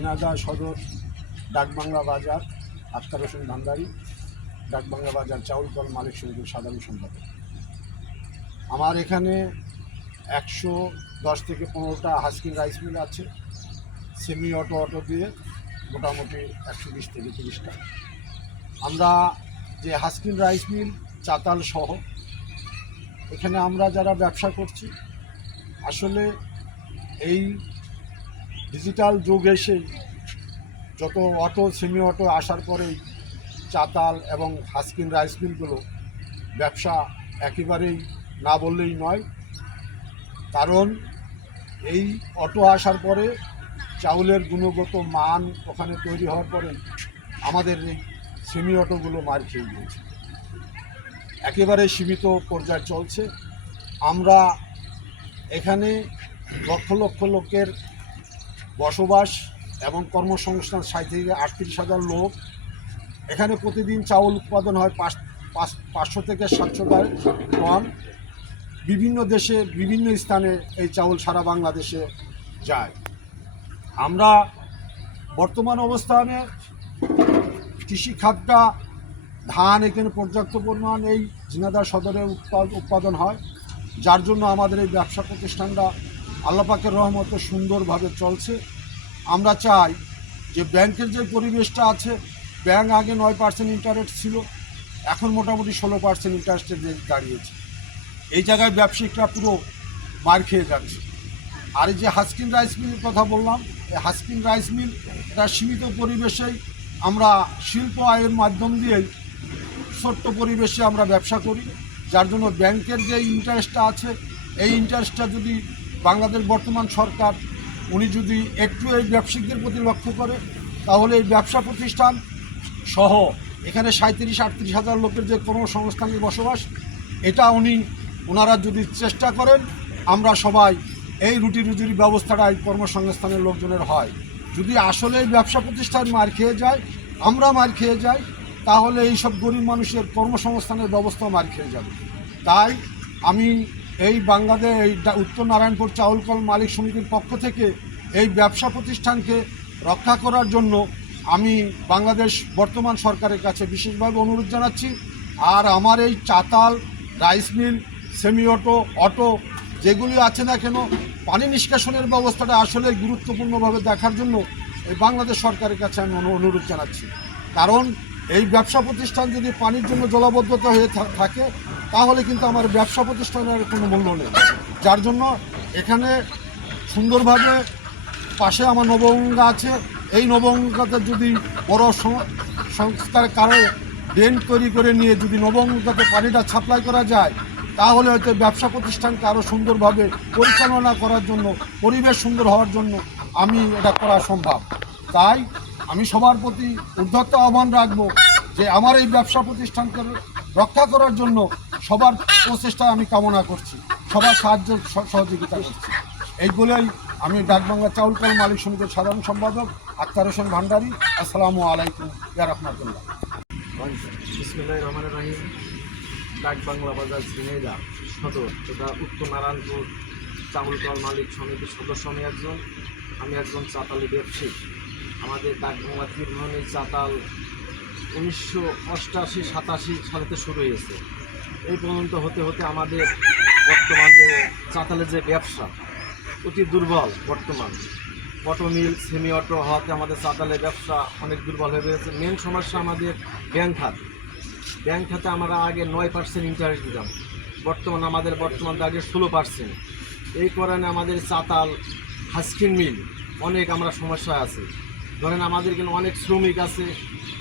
ঝিনাইদহ সদর, ডাকবাংলা বাজার আখতার হোসেন ভান্ডারি, ডাকবাংলা বাজার চাউল কল মালিক সমিতির সাধারণ সম্পাদক। আমার এখানে একশো দশ থেকে পনেরোটা হাস্কিং রাইস মিল আছে, সেমি অটো অটো দিয়ে মোটামুটি একশো বিশ থেকে তিরিশটা। আমরা যে হাস্কিন রাইস মিল, চাতাল সহ, এখানে আমরা যারা ব্যবসা করছি, আসলে এই ডিজিটাল যুগ এসেই যত অটো সেমি অটো আসার পরেই চাতাল এবং হাস্কিন রাইস মিলগুলো ব্যবসা একেবারেই না বললেই নয়। কারণ এই অটো আসার পরে চাউলের গুণগত মান ওখানে তৈরি হওয়ার পরে আমাদের এই সেমি অটোগুলো মার খেয়ে গিয়েছে। একেবারে সীমিত পর্যায়ে চলছে। আমরা এখানে লক্ষ লক্ষ লোকের বসবাস এবং কর্মসংস্থান ষাট থেকে আটত্রিশ হাজার লোক। এখানে প্রতিদিন চাউল উৎপাদন হয় পাঁচ পাঁচ, পাঁচশো থেকে সাতশো টন। বিভিন্ন দেশে, বিভিন্ন স্থানে এই চাউল সারা বাংলাদেশে যায়। আমরা বর্তমান অবস্থানে কৃষি খাতটা, ধান এখানে পর্যাপ্ত পরিমাণ এই ঝিনাদার সদরে উৎপাদন হয়। যার জন্য আমাদের এই ব্যবসা প্রতিষ্ঠানটা আল্লাপাকের রহমতে সুন্দরভাবে চলছে। আমরা চাই যে ব্যাংকের যে পরিবেশটা আছে, ব্যাংক আগে নয় পার্সেন্ট ইন্টারেস্ট ছিল, এখন মোটামুটি ষোলো পার্সেন্ট ইন্টারেস্টে দাঁড়িয়েছে। এই জায়গায় ব্যবসায়িকরা পুরো মার খেয়ে যাচ্ছে। আর এই যে হাস্কিন রাইস মিলের কথা বললাম, এই হাস্কিন রাইস মিল এটা সীমিত পরিবেশেই আমরা শিল্প আয়ের মাধ্যম দিয়েই ছোট্ট পরিবেশে আমরা ব্যবসা করি। যার জন্য ব্যাংকের যে ইন্টারেস্টটা আছে, এই ইন্টারেস্টটা যদি বাংলাদেশ বর্তমান সরকার, উনি যদি একটু এই ব্যবসায়িকদের প্রতি লক্ষ্য করে, তাহলে এই ব্যবসা প্রতিষ্ঠান সহ এখানে সাঁত্রিশ আটত্রিশ হাজার লোকের যে কোনো সংস্থানের বসবাস, এটা উনি ওনারা যদি চেষ্টা করেন, আমরা সবাই এই রুটি রুজির ব্যবস্থাটা এই কর্মসংস্থানের লোকজনের হয়। যদি আসলে ব্যবসা প্রতিষ্ঠান মার খেয়ে যায়, আমরা মার খেয়ে যাই, তাহলে এই সব গরিব মানুষের কর্মসংস্থানের ব্যবস্থা মার খেয়ে যাবে। তাই আমি এই বাংলাদেশ, এই উত্তর নারায়ণপুর চাউলকল মালিক সমিতির পক্ষ থেকে এই ব্যবসা প্রতিষ্ঠানকে রক্ষা করার জন্য আমি বাংলাদেশ বর্তমান সরকারের কাছে বিশেষভাবে অনুরোধ জানাচ্ছি। আর আমার এই চাতাল, rice mill semi auto auto যেগুলি আছে না কেন, পানি নিষ্কাশনের ব্যবস্থাটা আসলে গুরুত্বপূর্ণভাবে দেখার জন্য এই বাংলাদেশ সরকারের কাছে আমি অনু- অনুরোধ জানাচ্ছি। কারণ এই ব্যবসা প্রতিষ্ঠান যদি পানির জন্য জলাবদ্ধতা হয়ে থাকে তাহলে কিন্তু আমার ব্যবসা প্রতিষ্ঠানের কোনো মূল্য নেই। যার জন্য এখানে সুন্দরভাবে পাশে আমার নবগঙ্গা আছে। এই নবগঙ্গাতে যদি বড় সংস্কার কারণে ড্রেন তৈরি করে নিয়ে যদি নবগঙ্গাতে পানিটা সাপ্লাই করা যায়, তাহলে হয়তো ব্যবসা প্রতিষ্ঠানকে আরও সুন্দরভাবে পরিচালনা করার জন্য, পরিবেশ সুন্দর হওয়ার জন্য আমি এটা করা সম্ভব। তাই আমি সবার প্রতি উদ্ধত্ত আহ্বান রাখব যে আমার এই ব্যবসা প্রতিষ্ঠানকে রক্ষা করার জন্য সবার প্রচেষ্টা আমি কামনা করছি, সবার সাহায্য, সহ- সহযোগিতা করছি। এই বলেই আমি ডাকবাংলা চাউল কল মালিক সমিতির সাধারণ সম্পাদক, আক্তার হোসেন ভান্ডারী, আসসালামু আলাইকুম, ইয়া রহমতুল্লাহ। বিসমুল্লাহ রহমান রাহিম ডাক বাংলা বাজার ঝিনাইদা সদর, তথা উত্তর নারায়ণপুর চাউল কল মালিক সমিতির সদস্য আমি একজন আমি একজন চাতালি ব্যবসায়ী আমাদের ডাক বাংলা তীরমণি চাতাল উনিশশো অষ্টাশি সাতাশি সালেতে শুরু হয়েছে। এই পর্যন্ত হতে হতে আমাদের বর্তমান যে চাতালের যে ব্যবসা, অতি দুর্বল বর্তমান। অটো মিল সেমি অটো হওয়াতে আমাদের চাতালের ব্যবসা অনেক দুর্বল হয়ে গেছে মেন সমস্যা আমাদের ব্যাংক খাত। ব্যাংক খাতে আমরা আগে নয় পার্সেন্ট ইন্টারেস্ট দিতাম। বর্তমান আমাদের বর্তমান আগে ষোলো পার্সেন্ট এই কারণে আমাদের চাতাল, হাস্কিন মিল অনেক আমরা সমস্যায় আছি। ধরেন আমাদের এখানে অনেক শ্রমিক আছে,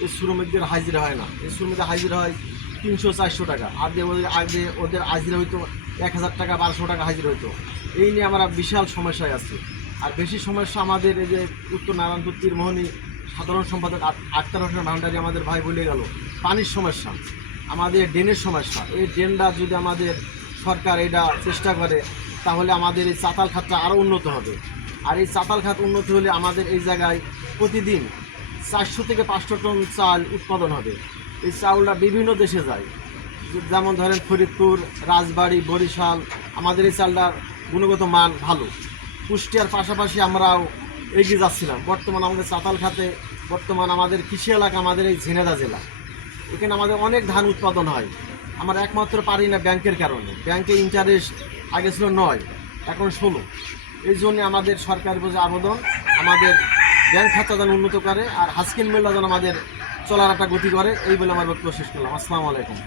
এই শ্রমিকদের হাজিরা হয় না। এই শ্রমিকদের হাজিরা হয় তিনশো চারশো টাকা। আগে ওদের আগে ওদের হাজিরা হইতো এক হাজার টাকা, বারোশো টাকা হাজিরা হইতো। এই নিয়ে আমরা বিশাল সমস্যায় আছি। আর বেশি সমস্যা আমাদের এই যে উত্তর নারায়ণপুর তীরমোহনী সাধারণ সম্পাদক আক- আক্তার হোসেন ভান্ডারি আমাদের ভাই বলে গেল, পানির সমস্যা, আমাদের ড্রেনের সমস্যা। এই ড্রেনটা যদি আমাদের সরকার এটা চেষ্টা করে, তাহলে আমাদের এই চাতাল খাতটা আরও উন্নত হবে। আর এই চাতাল খাত উন্নত হলে আমাদের এই জায়গায় প্রতিদিন চারশো থেকে পাঁচশো টন চাল উৎপাদন হবে। এই চাউলটা বিভিন্ন দেশে যায়। যেমন ধরেন ফরিদপুর, রাজবাড়ি, বরিশাল, আমাদের এই চালটার গুণগত মান ভালো। পুষ্টিয়ার পাশাপাশি আমরাও এগিয়ে যাচ্ছিলাম। বর্তমান আমাদের চাতাল খাতে বর্তমান আমাদের কৃষি এলাকা, আমাদের এই ঝিনেদা জেলা। এখানে আমাদের অনেক ধান উৎপাদন হয়। আমরা একমাত্র পারি না ব্যাংকের কারণে। ব্যাংকে ইন্টারেস্ট আগে ছিল নয়, এখন ষোলো। এই জন্য আমাদের সরকারের প্রতি আবেদন, আমাদের ব্যাংক খাতা যেন উন্নত করে আর হাসকিন মেলা যেন আমাদের চলার একটা গতি করে। এই বলে আমার বক্তব্য শেষ করলাম। আসসালামু আলাইকুম।